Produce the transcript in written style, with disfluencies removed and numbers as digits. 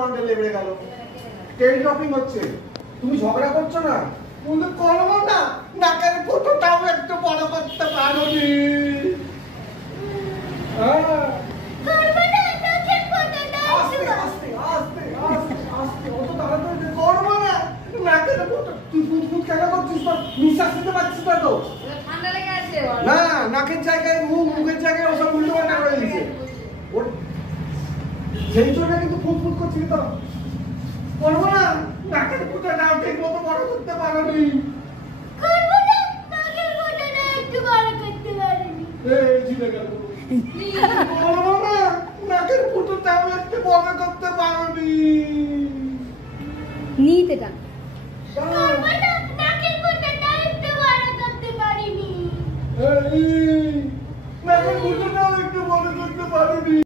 বন্ডে লেগে গেল। টেল ড্রপিং হচ্ছে। তুমি ঝগড়া করছো না? বলতে করবো না, নাকের ফুটোটাও একটু বড় করতে পারোনি। না, নাকের জায়গায় মুখ, মুখের জায়গায় ওসব উল্টো পাল্টা হয়ে গেছে। সেই জন্য কিন্তু ফুটফুট করছি তো। করবো না, নাকের ফুটাটাও ঠিক মতো বড় করতে পারোনি। করবো না, নাকের ফুটোটাও একটু বড় করতে পারোনি। নিতে টান। নাকের ফুটোটাও একটু বড় করতে পারোনি।